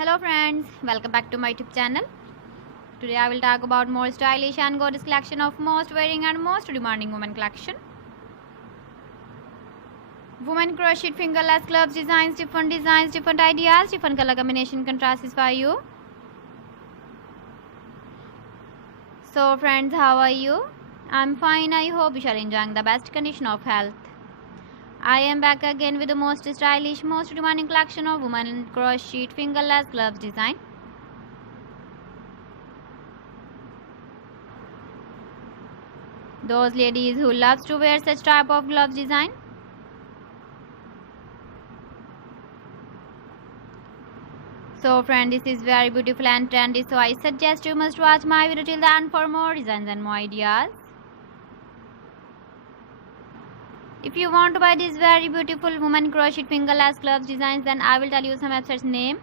Hello friends, welcome back to my YouTube channel. Today I will talk about more stylish and gorgeous collection of most wearing and most demanding women collection. Women crochet fingerless gloves designs, different ideas, different color combination contrasts for you. So friends, how are you? I'm fine. I hope you are enjoying the best condition of health. I am back again with the most stylish, most demanding collection of women crochet fingerless gloves design. Those ladies who loves to wear such type of gloves design. So friend, this is very beautiful and trendy, so I suggest you must watch my video till the end for more designs and more ideas. If you want to buy these very beautiful woman crochet fingerless gloves designs, then I will tell you some websites name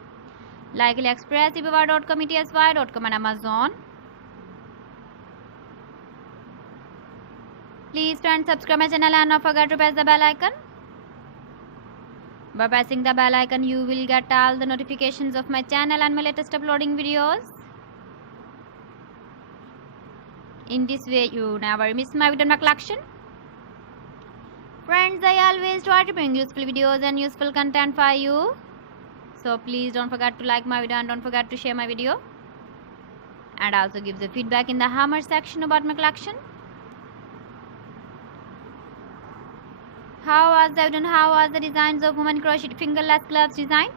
like AliExpress, eBay.com, ETSY.com and Amazon. Please friends, subscribe my channel and not forget to press the bell icon. By pressing the bell icon, you will get all the notifications of my channel and my latest uploading videos. In this way, you never miss my video collection. Friends, I always try to bring useful videos and useful content for you. So please don't forget to like my video and don't forget to share my video. And also give the feedback in the hammer section about my collection. How was the video and how was the designs of women crochet fingerless gloves design?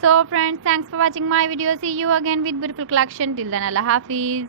So friends, thanks for watching my video. See you again with beautiful collection. Till then, Allah Hafiz.